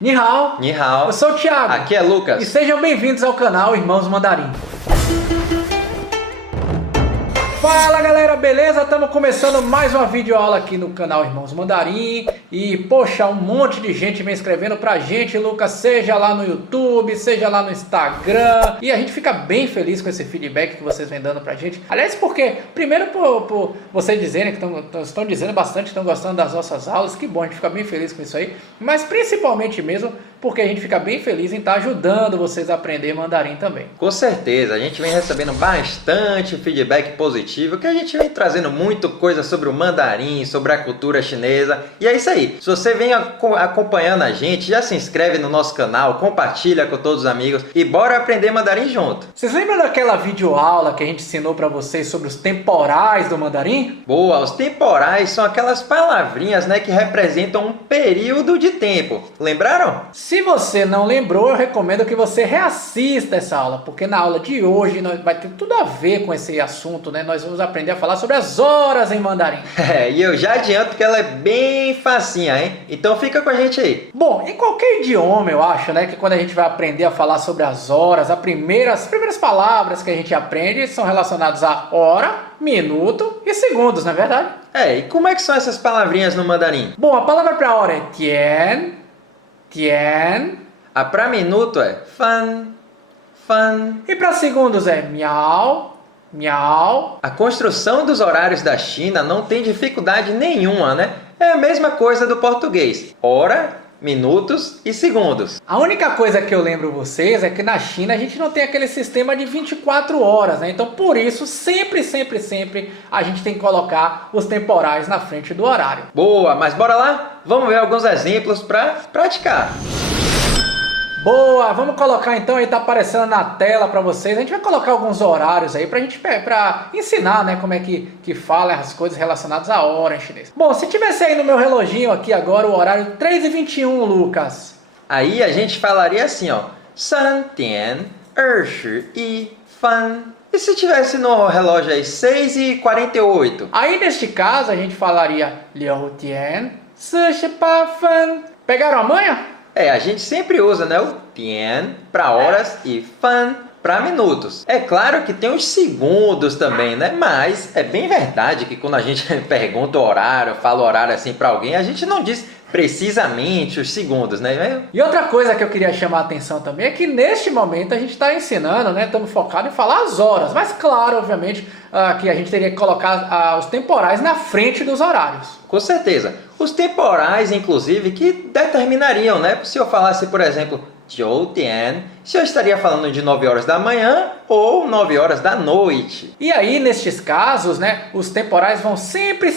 Ni hao, Ni hao. eu sou o Thiago. Aqui é Lucas. E sejam bem-vindos ao canal Irmãos Mandarim. Fala galera, beleza? Estamos começando mais uma videoaula aqui no canal Irmãos Mandarim. E poxa, um monte de gente vem escrevendo pra gente, Lucas, seja lá no YouTube, seja lá no Instagram. E a gente fica bem feliz com esse feedback que vocês vêm dando pra gente. Aliás, porque, primeiro por vocês dizerem que estão dizendo bastante, estão gostando das nossas aulas, que bom, a gente fica bem feliz com isso aí. Mas principalmente mesmo porque a gente fica bem feliz em estar ajudando vocês a aprender mandarim também. Com certeza, a gente vem recebendo bastante feedback positivo, que a gente vem trazendo muita coisa sobre o mandarim, sobre a cultura chinesa. E é isso aí, se você vem acompanhando a gente, já se inscreve no nosso canal, compartilha com todos os amigos e bora aprender mandarim junto. Vocês lembram daquela videoaula que a gente ensinou para vocês sobre os temporais do mandarim? Boa, os temporais são aquelas palavrinhas, né, que representam um período de tempo. Lembraram? Se você não lembrou, eu recomendo que você reassista essa aula, porque na aula de hoje vai ter tudo a ver com esse assunto, né? Nós vamos aprender a falar sobre as horas em mandarim. E eu já adianto que ela é bem facinha, hein? Então fica com a gente aí. Bom, em qualquer idioma, eu acho, né, que quando a gente vai aprender a falar sobre as horas, as primeiras palavras que a gente aprende são relacionadas a hora, minuto e segundos, não é verdade? E como é que são essas palavrinhas no mandarim? Bom, a palavra para hora é tian, tian. A para minuto é fan, fan. E para segundos é miau, miau. A construção dos horários da China não tem dificuldade nenhuma, né? É a mesma coisa do português. Hora, minutos e segundos. A única coisa que eu lembro vocês é que na China a gente não tem aquele sistema de 24 horas, né? Então por isso sempre a gente tem que colocar os temporais na frente do horário. Boa, mas bora lá? Vamos ver alguns exemplos para praticar. Boa, vamos colocar então aí, tá aparecendo na tela para vocês. A gente vai colocar alguns horários aí pra ensinar, né, como é que fala as coisas relacionadas à hora em chinês. Bom, se tivesse aí no meu reloginho aqui agora o horário 3h21, Lucas. Aí a gente falaria assim, ó, 3点21分. E se tivesse no relógio aí 6h48? Aí neste caso a gente falaria 6点48分. Pegaram a manha? A gente sempre usa, né, o tian para horas e fan para minutos. É claro que tem os segundos também, né? Mas é bem verdade que quando a gente pergunta o horário, fala o horário assim para alguém, a gente não diz precisamente os segundos, né? E outra coisa que eu queria chamar a atenção também é que neste momento a gente está ensinando, né? Estamos focados em falar as horas, mas claro, obviamente, que a gente teria que colocar os temporais na frente dos horários. Com certeza. Os temporais, inclusive, que determinariam, né? Se eu falasse, por exemplo, 9点, se eu estaria falando de 9 horas da manhã ou 9 horas da noite. E aí, nestes casos, né, os temporais vão sempre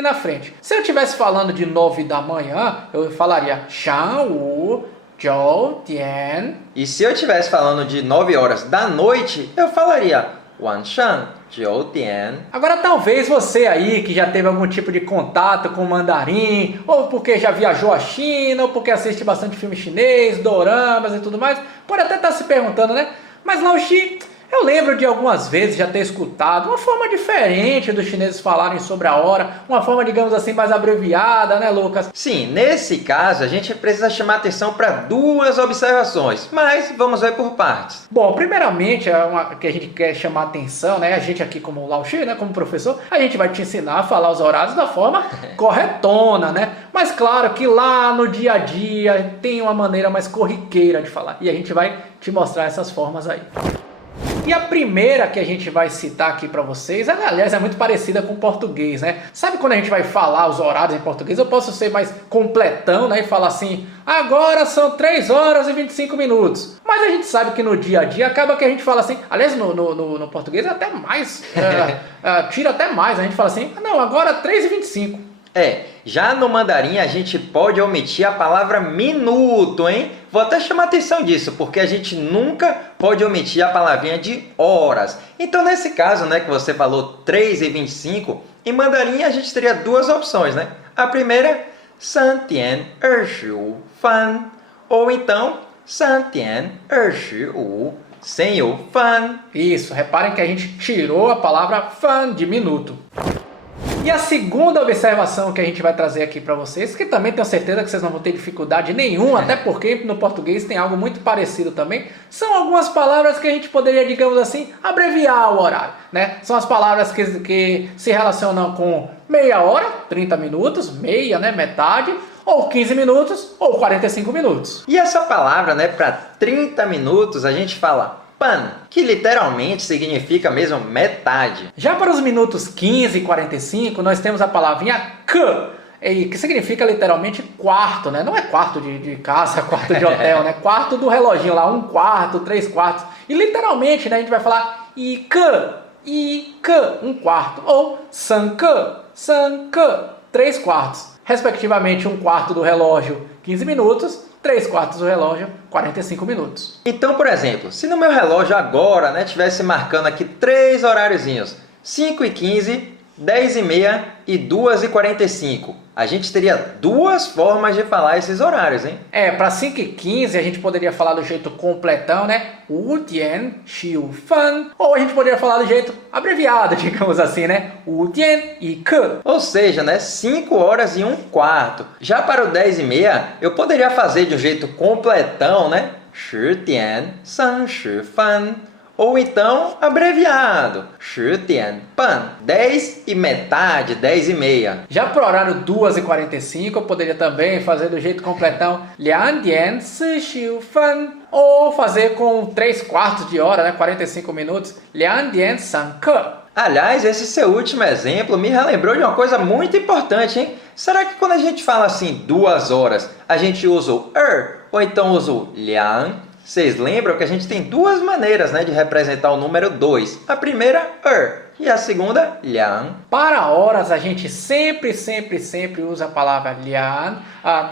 na frente. Se eu estivesse falando de 9 da manhã, eu falaria 上午9点. E se eu estivesse falando de 9 horas da noite, eu falaria 晚上9点. Agora talvez você aí que já teve algum tipo de contato com o mandarim, ou porque já viajou à China, ou porque assiste bastante filme chinês, doramas e tudo mais, pode até estar se perguntando, né? Mas Laoshi, eu lembro de algumas vezes já ter escutado uma forma diferente dos chineses falarem sobre a hora, uma forma, digamos assim, mais abreviada, né, Lucas? Sim, nesse caso a gente precisa chamar atenção para duas observações, mas vamos ver por partes. Bom, primeiramente, que a gente quer chamar atenção, né, a gente aqui como Laoshi, né, como professor, a gente vai te ensinar a falar os horários da forma corretona, né? Mas claro que lá no dia a dia tem uma maneira mais corriqueira de falar, e a gente vai te mostrar essas formas aí. E a primeira que a gente vai citar aqui para vocês, aliás, é muito parecida com o português, né? Sabe quando a gente vai falar os horários em português, eu posso ser mais completão, né? E falar assim, agora são 3 horas e 25 minutos. Mas a gente sabe que no dia a dia acaba que a gente fala assim, aliás, no português é até mais, tira até mais, a gente fala assim, não, agora 3h25. Já no mandarim a gente pode omitir a palavra minuto, hein? Vou até chamar atenção disso, porque a gente nunca pode omitir a palavrinha de horas. Então nesse caso, né, que você falou 3h25, em mandarim a gente teria duas opções, né? A primeira, 3点25分, ou então 3点25 sem o fan. Isso, reparem que a gente tirou a palavra fan de minuto. E a segunda observação que a gente vai trazer aqui para vocês, que também tenho certeza que vocês não vão ter dificuldade nenhuma, até porque no português tem algo muito parecido também, são algumas palavras que a gente poderia, digamos assim, abreviar o horário, né? São as palavras que se relacionam com meia hora, 30 minutos, meia, né, metade, ou 15 minutos, ou 45 minutos. E essa palavra, né, para 30 minutos, a gente fala pan, que literalmente significa mesmo metade. Já para os minutos 15 e 45, nós temos a palavrinha que significa literalmente quarto, né? Não é quarto de casa, quarto de hotel, né? Quarto do reloginho lá, 1 quarto, 3 quartos. E literalmente, né, a gente vai falar um quarto, ou san ke, 3 quartos. Respectivamente, 1 quarto do relógio, 15 minutos, 3 quartos do relógio, 45 minutos. Então, por exemplo, se no meu relógio agora, né, tivesse marcando aqui 3 horáriozinhos, 5h15, 10h30 e 2h45, a gente teria 2 formas de falar esses horários, hein? Para 5h15 a gente poderia falar do jeito completão, né? 5点10分. Ou a gente poderia falar do jeito abreviado, digamos assim, né? 5点1刻. Ou seja, né, 5 horas e 1 quarto. Já para o 10h30, eu poderia fazer de um jeito completão, né? 10点30分. Ou então, abreviado, 10点半, 10 e metade, 10h30. Já para o horário 2h45, eu poderia também fazer do jeito completão, 2点40分. Ou fazer com 3 quartos de hora, né, 45 minutos, 2点3刻. Aliás, esse seu último exemplo me relembrou de uma coisa muito importante, hein? Será que quando a gente fala assim, 2 horas, a gente usa o ou então usa o liang? Vocês lembram que a gente tem 2 maneiras, né, de representar o número 2. A primeira, e a segunda, liang. Para horas, a gente sempre usa a palavra liang.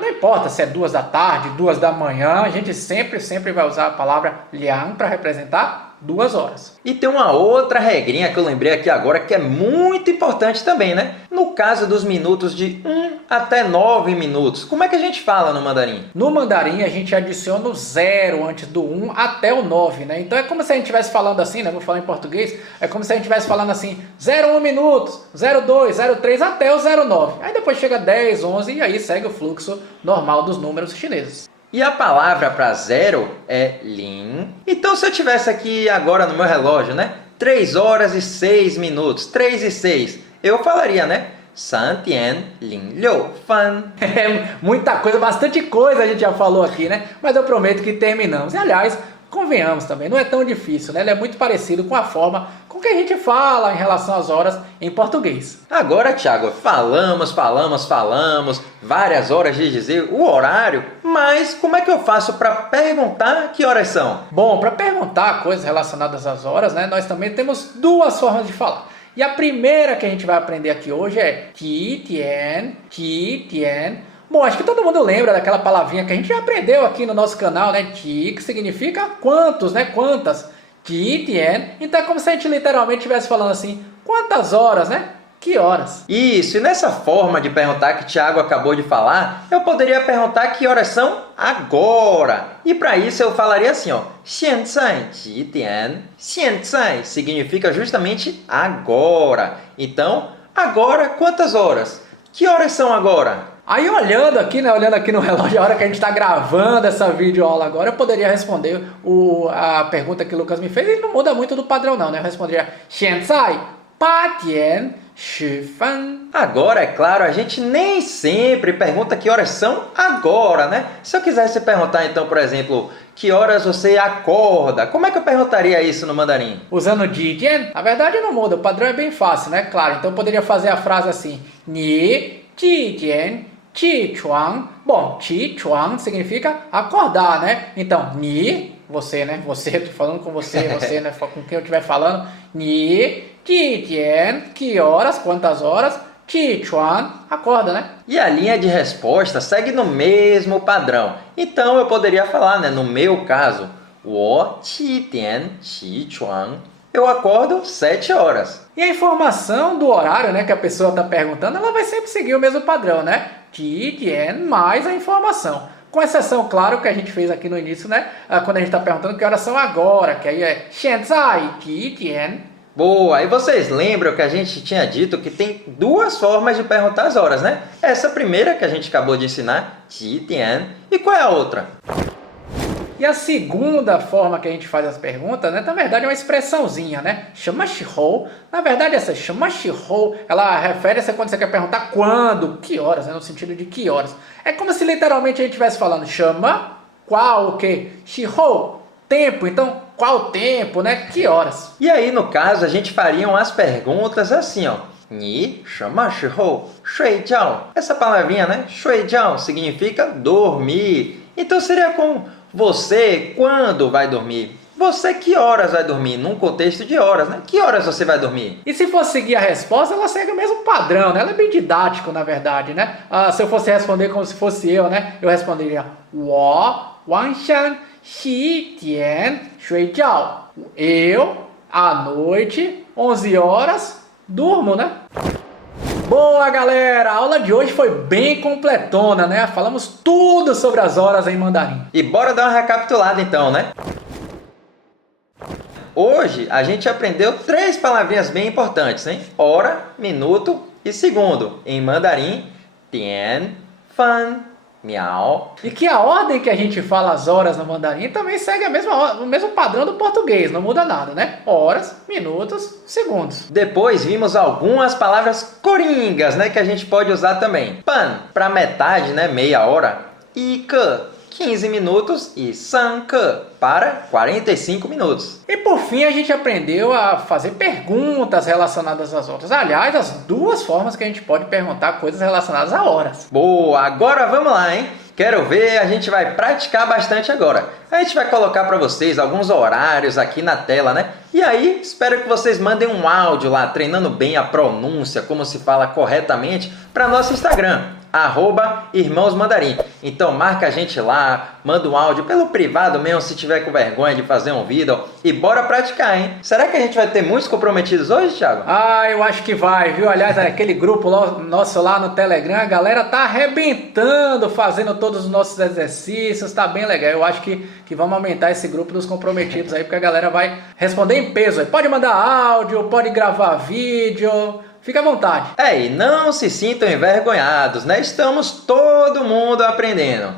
Não importa se é 2 da tarde, 2 da manhã, a gente sempre vai usar a palavra liang para representar 2 horas. E tem uma outra regrinha que eu lembrei aqui agora que é muito importante também, né? No caso dos minutos de 1 até 9 minutos, como é que a gente fala no mandarim? No mandarim a gente adiciona o 0 antes do 1 até o 9, né? Então é como se a gente estivesse falando assim, né? Vou falar em português, é como se a gente estivesse falando assim, 0,1 minutos, 0,2, 0,3 até o 0,9. Aí depois chega 10, 11 e aí segue o fluxo normal dos números chineses. E a palavra para 0 é lin. Então, se eu tivesse aqui agora no meu relógio, né? 3 horas e 6 minutos, 3 e 6, eu falaria, né? 3点06分. Muita coisa, bastante coisa a gente já falou aqui, né? Mas eu prometo que terminamos. E, aliás, convenhamos também, não é tão difícil, né? Ele é muito parecido com a forma com que a gente fala em relação às horas em português. Agora, Thiago, falamos várias horas de dizer o horário, mas como é que eu faço para perguntar que horas são? Bom, para perguntar coisas relacionadas às horas, né, nós também temos 2 formas de falar. E a primeira que a gente vai aprender aqui hoje é Qi Tian. Bom, acho que todo mundo lembra daquela palavrinha que a gente já aprendeu aqui no nosso canal, né? Qi, que significa quantos, né? Quantas. Qi Tian. Então é como se a gente literalmente estivesse falando assim, quantas horas, né? Que horas? Isso, e nessa forma de perguntar que o Thiago acabou de falar, eu poderia perguntar que horas são agora. E para isso eu falaria assim, ó, 现在几点? 现在significa justamente agora. Então, agora quantas horas? Que horas são agora? Aí olhando aqui, né, olhando aqui no relógio, a hora que a gente está gravando essa videoaula agora, eu poderia responder a pergunta que o Lucas me fez, e não muda muito do padrão não, né? Eu responderia 现在8点10分. Agora, é claro, a gente nem sempre pergunta que horas são agora, né? Se eu quisesse perguntar, então, por exemplo, que horas você acorda, como é que eu perguntaria isso no mandarim? Usando jijian, na verdade não muda, o padrão é bem fácil, né? Claro, então eu poderia fazer a frase assim, ni jijian qi chuang. Bom, qi chuang significa acordar, né? Então, ni, você, né? Você, tô falando com você, né? Com quem eu estiver falando, ni jijian, que horas, quantas horas? Qi chuan, acorda, né? E a linha de resposta segue no mesmo padrão. Então eu poderia falar, né, no meu caso, 我7点起床. Eu acordo 7 horas. E a informação do horário, né, que a pessoa está perguntando, ela vai sempre seguir o mesmo padrão, né? 几点 mais a informação. Com exceção, claro, que a gente fez aqui no início, né? Quando a gente está perguntando que horas são agora, que aí é 现在几点 Boa! E vocês lembram que a gente tinha dito que tem duas formas de perguntar as horas, né? Essa primeira que a gente acabou de ensinar, Qi Dian, e qual é a outra? E a segunda forma que a gente faz as perguntas, né, na verdade é uma expressãozinha, né? Chama Shihou. Na verdade, essa chama Shihou, ela refere-se a quando você quer perguntar quando, que horas, né? No sentido de que horas. É como se literalmente a gente estivesse falando chama, qual, o quê? Shihou, tempo. Então, qual tempo, né? Que horas? E aí, no caso, a gente faria umas perguntas assim, ó. Ni shama shihou shui jiao. Essa palavrinha, né? Shui jiao significa dormir. Então seria como você quando vai dormir? Você que horas vai dormir? Num contexto de horas, né? Que horas você vai dormir? E se for seguir a resposta, ela segue o mesmo padrão, né? Ela é bem didático, na verdade, né? Se eu fosse responder como se fosse eu, né? Eu responderia Wanshan Xi Tian Shui Jiao. Eu, à noite, 11 horas, durmo, né? Boa, galera! A aula de hoje foi bem completona, né? Falamos tudo sobre as horas em mandarim. E bora dar uma recapitulada então, né? Hoje a gente aprendeu 3 palavrinhas bem importantes, hein? Hora, minuto e segundo. Em mandarim, Tian, Fan, Miao. E que a ordem que a gente fala as horas no mandarim também segue o mesmo padrão do português, não muda nada, né? Horas, minutos, segundos. Depois vimos algumas palavras coringas, né, que a gente pode usar também. Pan, para metade, né, meia hora. E ke, 15 minutos. E san ke, para 45 minutos. E por fim a gente aprendeu a fazer perguntas relacionadas às horas. Aliás, as duas formas que a gente pode perguntar coisas relacionadas a horas. Boa, agora vamos lá, hein? Quero ver, a gente vai praticar bastante agora. A gente vai colocar para vocês alguns horários aqui na tela, né? E aí, espero que vocês mandem um áudio lá, treinando bem a pronúncia, como se fala corretamente, para nosso Instagram, @irmãosmandarim. Então marca a gente lá, manda um áudio pelo privado mesmo, se tiver com vergonha de fazer um vídeo. E bora praticar, hein? Será que a gente vai ter muitos comprometidos hoje, Thiago? Ah, eu acho que vai, viu? Aliás, aquele grupo nosso lá no Telegram, a galera tá arrebentando, fazendo todos os nossos exercícios, tá bem legal. Eu acho que vamos aumentar esse grupo dos comprometidos aí, porque a galera vai responder em peso aí. Pode mandar áudio, pode gravar vídeo, fica à vontade. E não se sintam envergonhados, né? Estamos todo mundo aprendendo.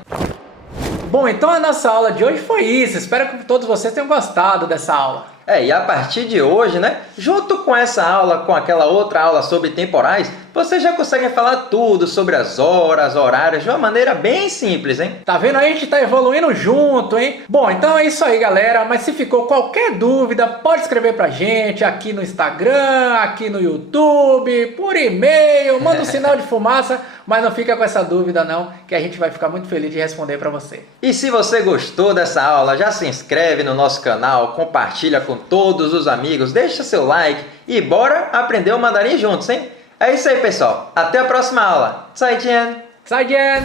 Bom, então a nossa aula de hoje foi isso. Espero que todos vocês tenham gostado dessa aula. E a partir de hoje, né, junto com essa aula, com aquela outra aula sobre temporais, você já consegue falar tudo sobre as horas, horários, de uma maneira bem simples, hein? Tá vendo? A gente tá evoluindo junto, hein? Bom, então é isso aí, galera. Mas se ficou qualquer dúvida, pode escrever pra gente aqui no Instagram, aqui no YouTube, por e-mail, manda um sinal de fumaça, mas não fica com essa dúvida não, que a gente vai ficar muito feliz de responder pra você. E se você gostou dessa aula, já se inscreve no nosso canal, compartilha com todos os amigos, deixa seu like e bora aprender o mandarim juntos, hein? É isso aí, pessoal. Até a próxima aula. 再见! 再见!